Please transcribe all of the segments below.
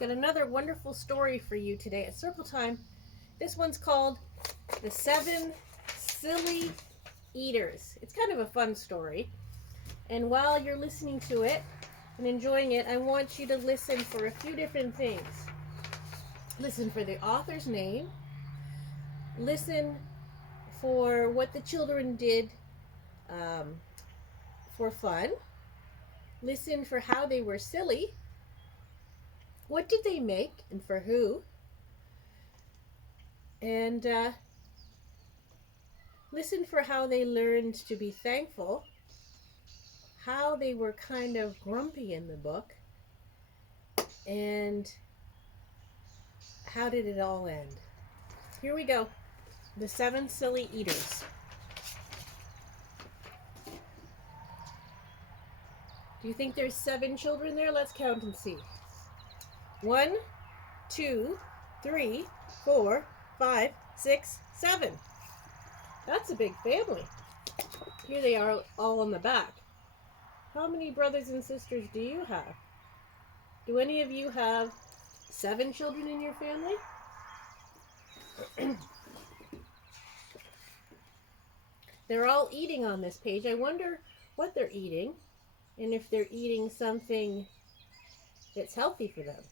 got another wonderful story for you today at Circle Time. This one's called The 7 Silly Eaters. It's kind of a fun story. And while you're listening to it and enjoying it, I want you to listen for a few different things. Listen for the author's name. Listen for what the children did for fun. Listen for how they were silly. What did they make and for who? And listen for how they learned to be thankful, how they were kind of grumpy in the book, and how did it all end? Here we go. The 7 Silly Eaters. Do you think there's 7 children there? Let's count and see. 1, 2, 3, 4, 5, 6, 7. That's a big family. Here they are all on the back. How many brothers and sisters do you have? Do any of you have 7 children in your family? They're all eating on this page. I wonder what they're eating and if they're eating something that's healthy for them.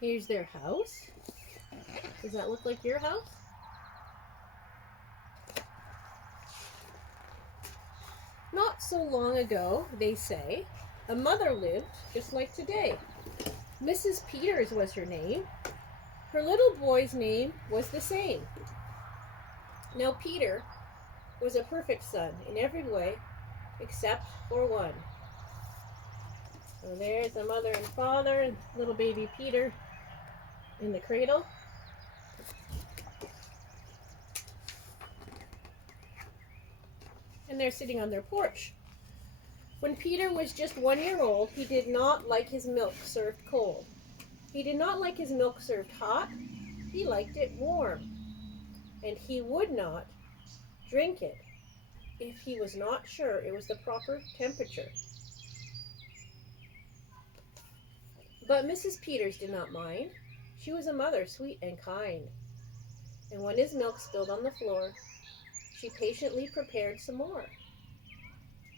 Here's their house. Does that look like your house? Not so long ago, they say, a mother lived just like today. Mrs. Peters was her name. Her little boy's name was the same. Now Peter was a perfect son in every way except for one. So there's the mother and father and little baby Peter in the cradle. And they're sitting on their porch. When Peter was just 1 year old, he did not like his milk served cold. He did not like his milk served hot. He liked it warm. And he would not drink it if he was not sure it was the proper temperature. But Mrs. Peters did not mind. She was a mother, sweet and kind. And when his milk spilled on the floor, she patiently prepared some more.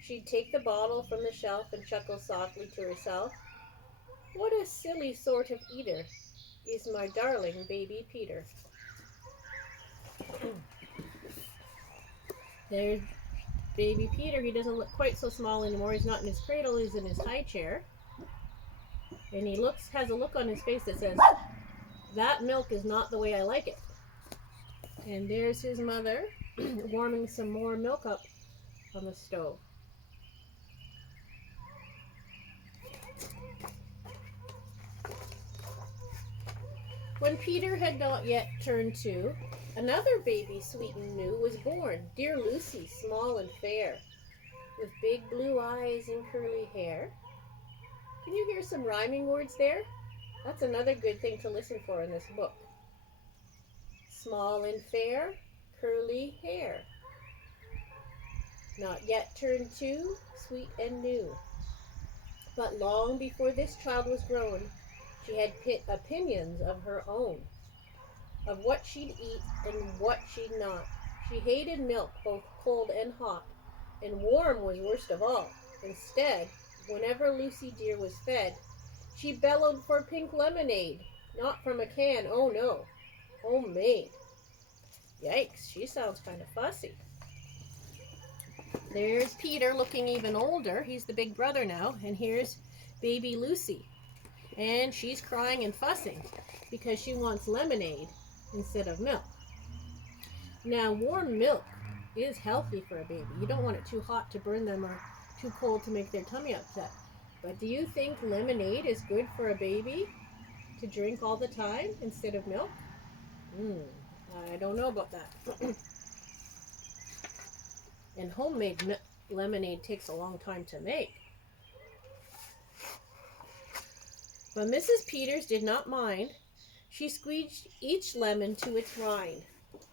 She'd take the bottle from the shelf and chuckle softly to herself. What a silly sort of eater is my darling baby Peter. There's baby Peter. He doesn't look quite so small anymore. He's not in his cradle, he's in his high chair. And he has a look on his face that says, that milk is not the way I like it. And there's his mother warming some more milk up on the stove. When Peter had not yet turned 2, another baby sweet and new was born, dear Lucy, small and fair, with big blue eyes and curly hair. Can you hear some rhyming words there? That's another good thing to listen for in this book. Small and fair, curly hair. Not yet turned 2, sweet and new. But long before this child was grown, she had opinions of her own, of what she'd eat and what she'd not. She hated milk, both cold and hot, and warm was worst of all. Instead, whenever Lucy dear was fed, she bellowed for pink lemonade, not from a can, oh no, homemade. Yikes, she sounds kind of fussy. There's Peter looking even older. He's the big brother now, and here's baby Lucy. And she's crying and fussing because she wants lemonade instead of milk. Now, warm milk is healthy for a baby. You don't want it too hot to burn them or too cold to make their tummy upset. But do you think lemonade is good for a baby to drink all the time instead of milk? I don't know about that. And homemade lemonade takes a long time to make. But Mrs. Peters did not mind. She squeezed each lemon to its rind.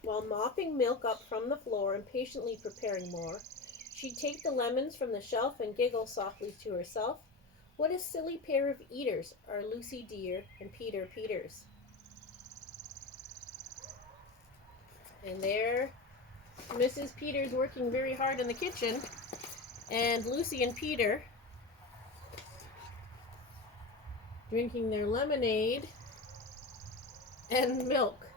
While mopping milk up from the floor and patiently preparing more, she'd take the lemons from the shelf and giggle softly to herself. What a silly pair of eaters are Lucy Deer and Peter Peters. And there, Mrs. Peters working very hard in the kitchen, and Lucy and Peter drinking their lemonade and milk.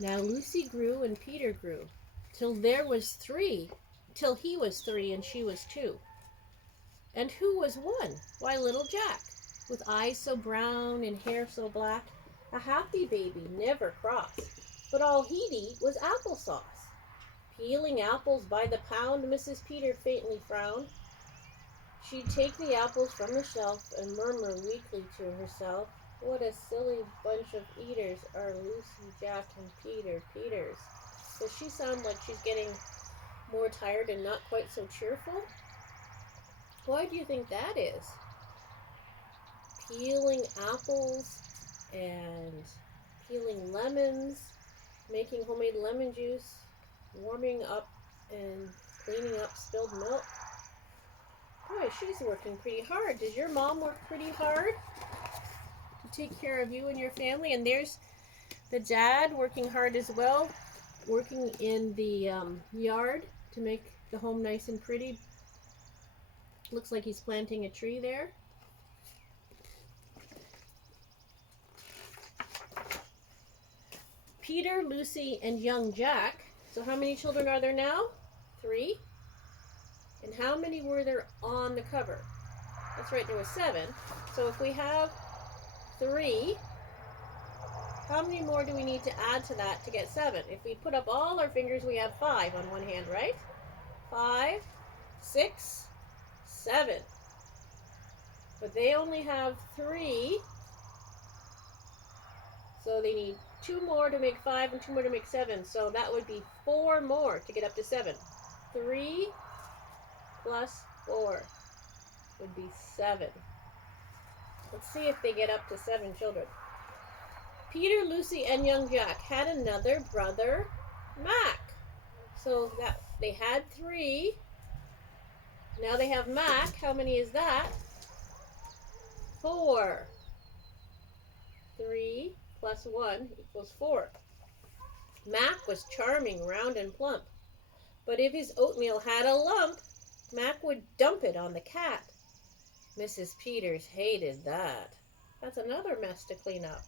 Now Lucy grew and Peter grew, till he was three and she was two. And who was one? Why, little Jack, with eyes so brown and hair so black, a happy baby, never cross, but all he'd eat was applesauce. Peeling apples by the pound, Mrs. Peter faintly frowned. She'd take the apples from the shelf and murmur weakly to herself, what a silly bunch of eaters are Lucy, Jack, and Peter Peters. Does she sound like she's getting more tired and not quite so cheerful? Why do you think that is? Peeling apples and peeling lemons, making homemade lemon juice, warming up and cleaning up spilled milk. Boy, she's working pretty hard. Does your mom work pretty hard to take care of you and your family? And there's the dad working hard as well, working in the yard to make the home nice and pretty. Looks like he's planting a tree there. Peter, Lucy, and young Jack. So how many children are there now? 3. And how many were there on the cover? That's right, there was 7. So if we have 3, how many more do we need to add to that to get 7? If we put up all our fingers, we have 5 on one hand, right? 5, 6, 7. But they only have 3. So they need 2 more to make 5 and 2 more to make 7. So that would be 4 more to get up to 7. 3 plus 4 would be 7. Let's see if they get up to 7 children. Peter, Lucy, and young Jack had another brother, Mac. So that they had 3. Now they have Mac. How many is that? 4. 3 plus 1 equals 4. Mac was charming, round, and plump. But if his oatmeal had a lump, Mac would dump it on the cat. Mrs. Peters hated that. That's another mess to clean up.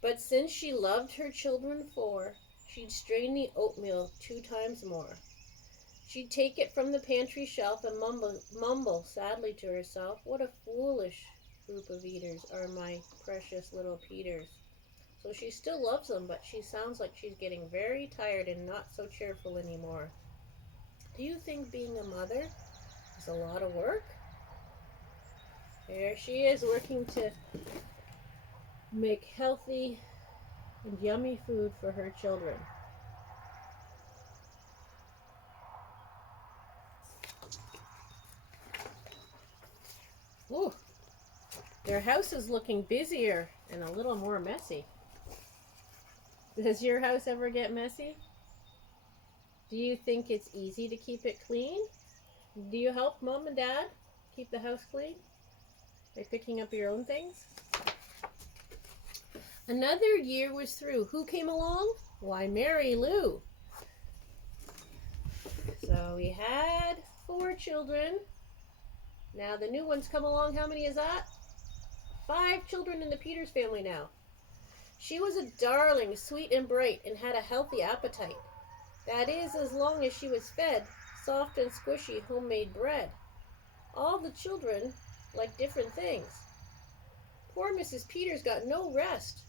But since she loved her children 4, she'd strain the oatmeal 2 times more. She'd take it from the pantry shelf and mumble sadly to herself, what a foolish group of eaters are my precious little Peters. So she still loves them, but she sounds like she's getting very tired and not so cheerful anymore. Do you think being a mother is a lot of work? There she is, working to make healthy and yummy food for her children. Ooh, their house is looking busier and a little more messy. Does your house ever get messy? Do you think it's easy to keep it clean? Do you help Mom and Dad keep the house clean by picking up your own things? Another year was through. Who came along? Why, Mary Lou. So we had 4 children. Now the new ones come along. How many is that? 5 children in the Peters family now. She was a darling, sweet and bright, and had a healthy appetite. That is, as long as she was fed soft and squishy homemade bread. All the children liked different things. Poor Mrs. Peters got no rest,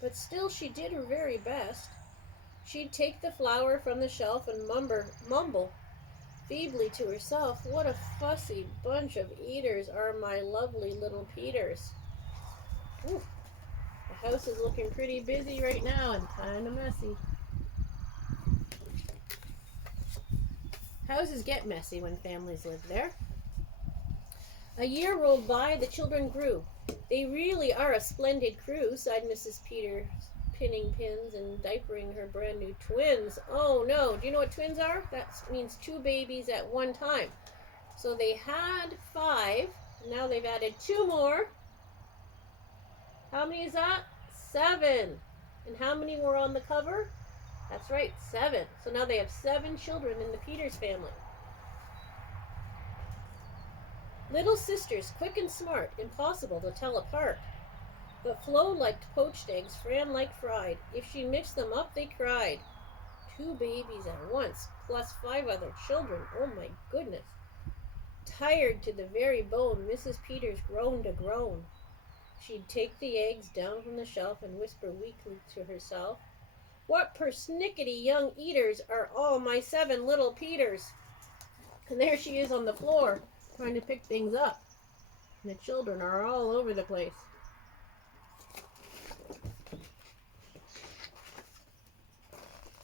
but still she did her very best. She'd take the flour from the shelf and mumble feebly to herself, what a fussy bunch of eaters are my lovely little Peters. Ooh, the house is looking pretty busy right now and kind of messy. Houses get messy when families live there. A year rolled by, the children grew. They really are a splendid crew, sighed Mrs. pinning pins and diapering her brand new twins. Oh no, do you know what twins are? That means two babies at one time. So they had 5, now they've added 2 more. How many is that? 7. And how many were on the cover? That's right, 7. So now they have 7 children in the Peters family. Little sisters, quick and smart, impossible to tell apart. But Flo liked poached eggs, Fran liked fried. If she mixed them up, they cried. 2 babies at once, plus 5 other children. Oh my goodness. Tired to the very bone, Mrs. Peters groaned a groan. She'd take the eggs down from the shelf and whisper weakly to herself, "What persnickety young eaters are all my 7 little Peters?" And there she is on the floor, trying to pick things up. And the children are all over the place.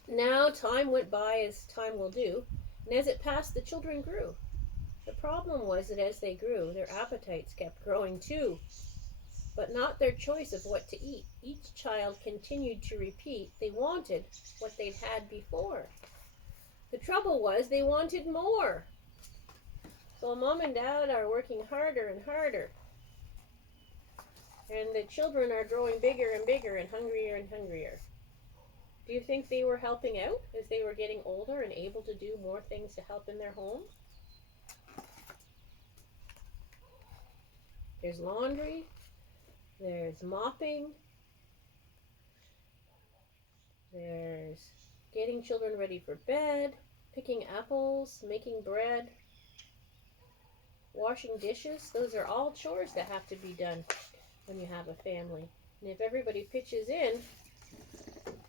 Now time went by as time will do, and as it passed the children grew. The problem was that as they grew, their appetites kept growing too, but not their choice of what to eat. Each child continued to repeat they wanted what they'd had before. The trouble was they wanted more. So Mom and Dad are working harder and harder, and the children are growing bigger and bigger and hungrier and hungrier. Do you think they were helping out as they were getting older and able to do more things to help in their home? There's laundry, there's mopping, there's getting children ready for bed, picking apples, making bread, washing dishes. Those are all chores that have to be done when you have a family. And if everybody pitches in,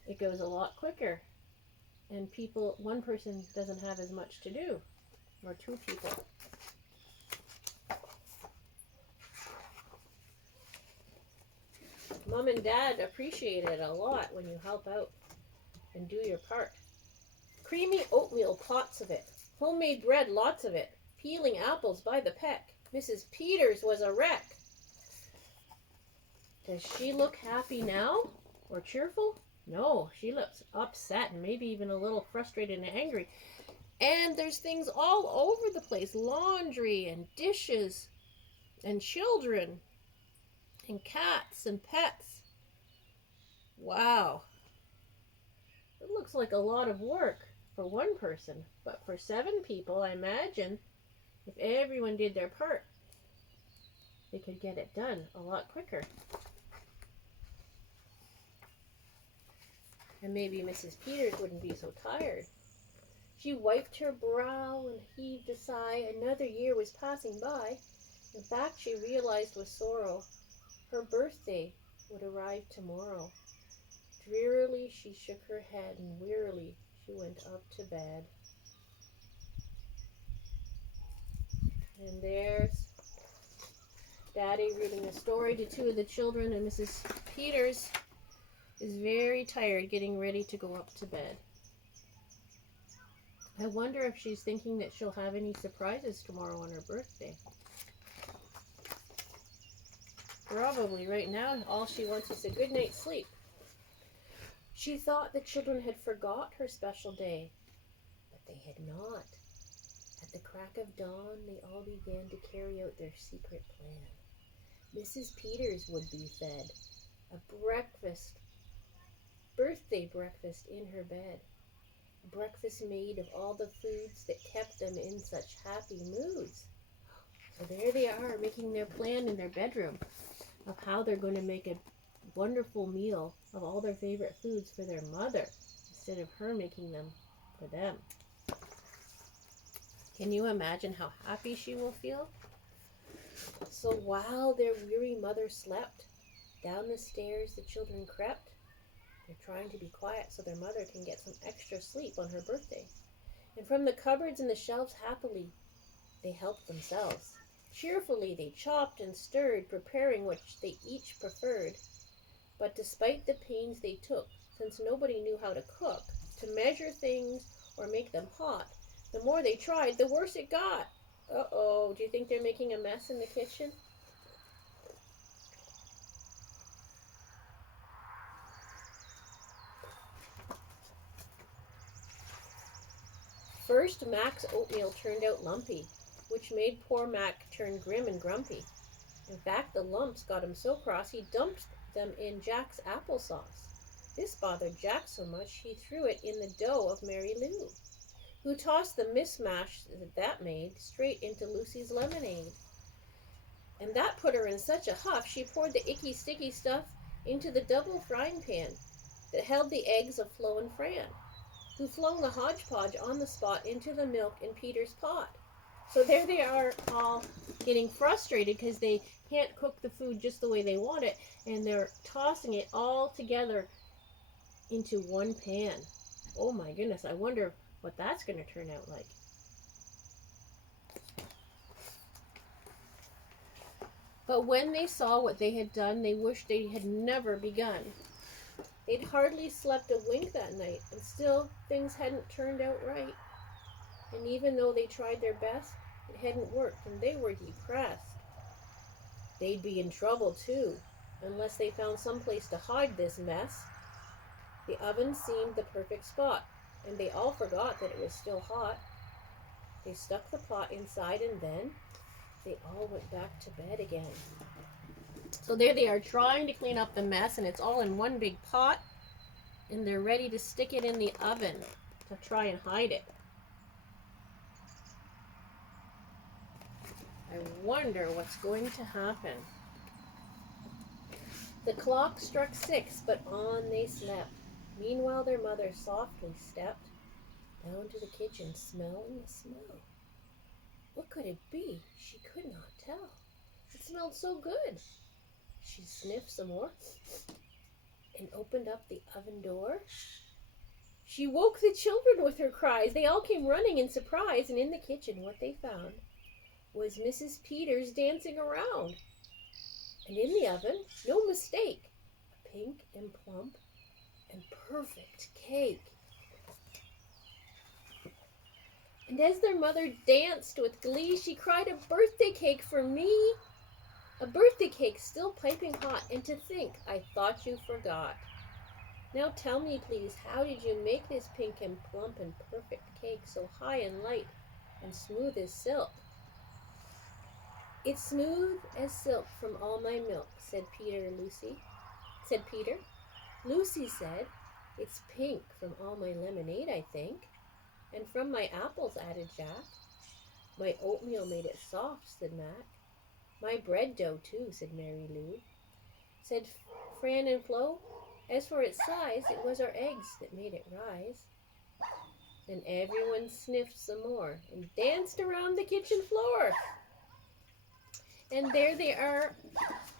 it goes a lot quicker. And one person doesn't have as much to do, or 2 people. Mom and Dad appreciate it a lot when you help out and do your part. Creamy oatmeal, pots of it. Homemade bread, lots of it. Peeling apples by the peck. Mrs. Peters was a wreck. Does she look happy now? Or cheerful? No, she looks upset and maybe even a little frustrated and angry. And there's things all over the place. Laundry and dishes and children and cats and pets. Wow. It looks like a lot of work for one person, but for 7 people, I imagine if everyone did their part, they could get it done a lot quicker. And maybe Mrs. Peters wouldn't be so tired. She wiped her brow and heaved a sigh. Another year was passing by. In fact, she realized with sorrow her birthday would arrive tomorrow. Drearily she shook her head, and wearily she went up to bed. And there's Daddy reading a story to 2 of the children, and Mrs. Peters is very tired getting ready to go up to bed. I wonder if she's thinking that she'll have any surprises tomorrow on her birthday. Probably right now all she wants is a good night's sleep. She thought the children had forgot her special day, but they had not. At the crack of dawn, they all began to carry out their secret plan. Mrs. Peters would be fed a birthday breakfast in her bed. A breakfast made of all the foods that kept them in such happy moods. So there they are, making their plan in their bedroom of how they're going to make a wonderful meal of all their favorite foods for their mother, instead of her making them for them. Can you imagine how happy she will feel? So while their weary mother slept, down the stairs the children crept. They're trying to be quiet so their mother can get some extra sleep on her birthday. And from the cupboards and the shelves, happily, they helped themselves. Cheerfully they chopped and stirred, preparing what they each preferred. But despite the pains they took, since nobody knew how to cook, to measure things or make them hot, the more they tried, the worse it got. Uh-oh, do you think they're making a mess in the kitchen? first, Mac's oatmeal turned out lumpy, which made poor Mac turn grim and grumpy. In fact, the lumps got him so cross he dumped them in Jack's applesauce. This bothered Jack so much he threw it in the dough of Mary Lou, who tossed the mismatch that made straight into Lucy's lemonade. And that put her in such a huff she poured the icky sticky stuff into the double frying pan that held the eggs of Flo and Fran, who flung the hodgepodge on the spot into the milk in Peter's pot. So there they are, all getting frustrated because they can't cook the food just the way they want it, and they're tossing it all together into one pan. Oh my goodness, I wonder what that's going to turn out like. But when they saw what they had done, they wished they had never begun. They'd hardly slept a wink that night, and still things hadn't turned out right. And even though they tried their best, it hadn't worked, and they were depressed. They'd be in trouble, too, unless they found some place to hide this mess. The oven seemed the perfect spot, and they all forgot that it was still hot. They stuck the pot inside, and then they all went back to bed again. So there they are trying to clean up the mess, and it's all in one big pot, and they're ready to stick it in the oven to try and hide it. I wonder what's going to happen. The clock struck 6, but on they slept. Meanwhile, their mother softly stepped down to the kitchen, smelling the smell. What could it be? She could not tell. It smelled so good. She sniffed some more and opened up the oven door. She woke the children with her cries. They all came running in surprise, and in the kitchen what they found was Mrs. Peters dancing around. And in the oven, no mistake, a pink and plump and perfect cake. And as their mother danced with glee, she cried, "A birthday cake for me! A birthday cake still piping hot, and to think, I thought you forgot. Now tell me, please, how did you make this pink and plump and perfect cake so high and light and smooth as silk?" "It's smooth as silk from all my milk," said Peter. Lucy said, "It's pink from all my lemonade, I think. And from my apples," added Jack. "My oatmeal made it soft," said Mac. "My bread dough, too," said Mary Lou. Said Fran and Flo, "As for its size, it was our eggs that made it rise." Then everyone sniffed some more and danced around the kitchen floor. And there they are,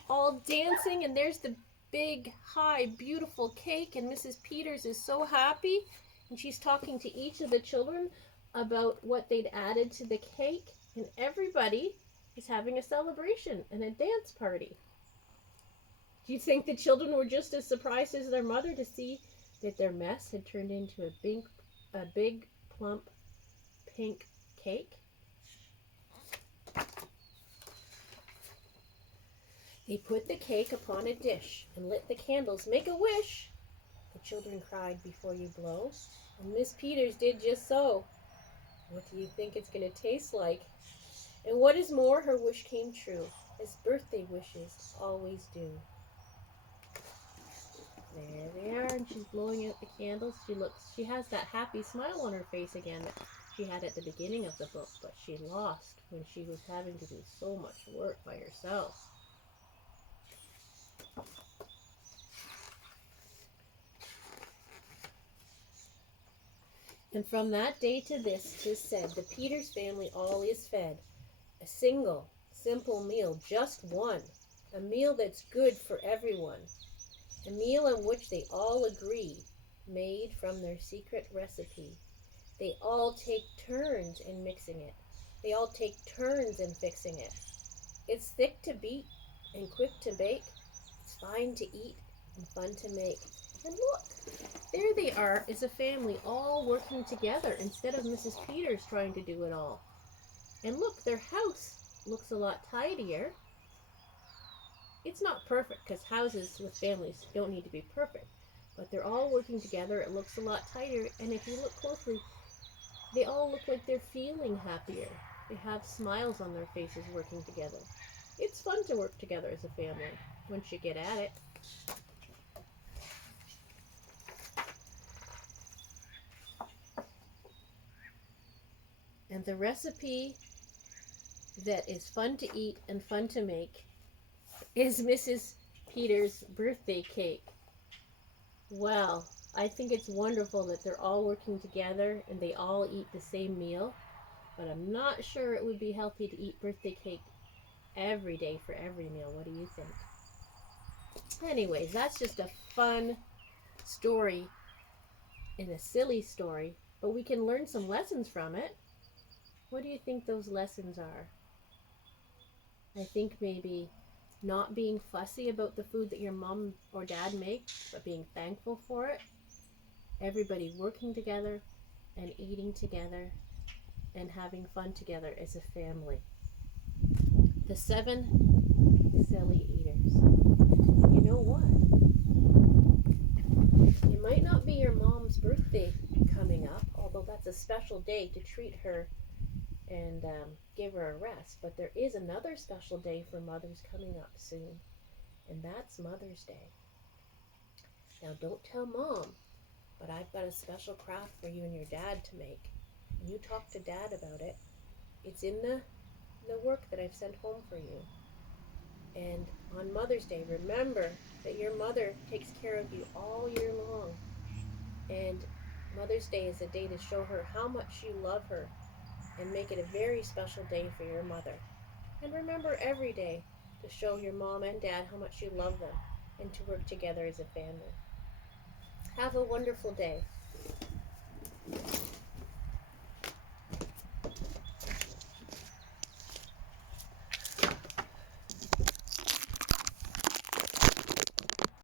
all dancing, and there's the big, high, beautiful cake, and Mrs. Peters is so happy, and she's talking to each of the children about what they'd added to the cake, and everybody is having a celebration and a dance party. Do you think the children were just as surprised as their mother to see that their mess had turned into a big, plump, pink cake? They put the cake upon a dish and lit the candles. "Make a wish," the children cried, "before you blow." And Miss Peters did just so. What do you think it's going to taste like? And what is more, her wish came true, as birthday wishes always do. There they are, and she's blowing out the candles. She has that happy smile on her face again that she had at the beginning of the book, but she lost when she was having to do so much work by herself. And from that day to this, 'tis said, the Peters family all is fed. A single, simple meal, just one. A meal that's good for everyone. A meal on which they all agree, made from their secret recipe. They all take turns in mixing it. They all take turns in fixing it. It's thick to beat and quick to bake. It's fine to eat and fun to make. And look, there they are as a family all working together instead of Mrs. Peters trying to do it all. And look, their house looks a lot tidier. It's not perfect because houses with families don't need to be perfect, but they're all working together. It looks a lot tidier, and if you look closely, They all look like they're feeling happier. They have smiles on their faces working together. It's fun to work together as a family once you get at it. And the recipe that is fun to eat and fun to make is Mrs. Peter's birthday cake. Well, I think it's wonderful that they're all working together and they all eat the same meal, but I'm not sure it would be healthy to eat birthday cake every day for every meal. What do you think? Anyways, that's just a fun story and a silly story, but we can learn some lessons from it. What do you think those lessons are? I think maybe not being fussy about the food that your mom or dad make, but being thankful for it. Everybody working together and eating together and having fun together as a family. The 7 silly eaters. You know what? It might not be your mom's birthday coming up, although that's a special day to treat her and give her a rest. But there is another special day for mothers coming up soon, and that's Mother's Day. Now, don't tell Mom, but I've got a special craft for you and your dad to make. And you talk to Dad about it. It's in the work that I've sent home for you. And on Mother's Day, remember that your mother takes care of you all year long. And Mother's Day is a day to show her how much you love her and make it a very special day for your mother. And remember every day to show your mom and dad how much you love them and to work together as a family. Have a wonderful day.